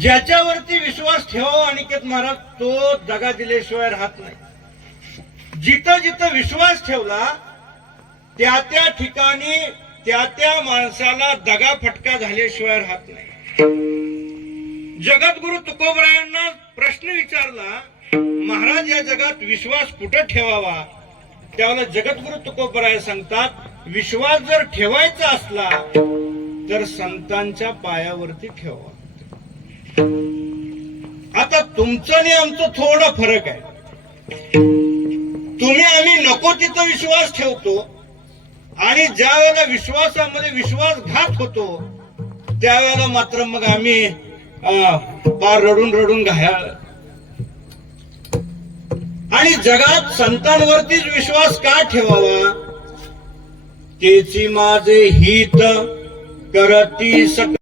ज्याच्यावरती विश्वास ठेवा अनिकेत महाराज तो दगा दिल्याशिवाय राहत नाही. जिथं जिथं विश्वास ठेवला त्या त्या ठिकाणी त्या त्या माणसाला दगा फटका झाल्याशिवाय राहत नाही. जगद्गुरु तुकोबरायांना प्रश्न विचारला महाराज या जगात विश्वास कुठं ठेवावा? त्यावेळेला जगद्गुरु तुकोबराय सांगतात विश्वास जर ठेवायचा असला तर संतांच्या पायावरती ठेवा. आता तुमचं आणि आमचं थोडा फरक आहे. तुम्ही आम्ही नको तिथं विश्वास ठेवतो आणि ज्या वेळेला विश्वासामध्ये विश्वासघात होतो त्यावेळेला मात्र मग आम्ही अं, रडून रडून घायाळ. आणि जगात संतांवरतीच विश्वास का ठेवावा? तेची माझे हित करती सक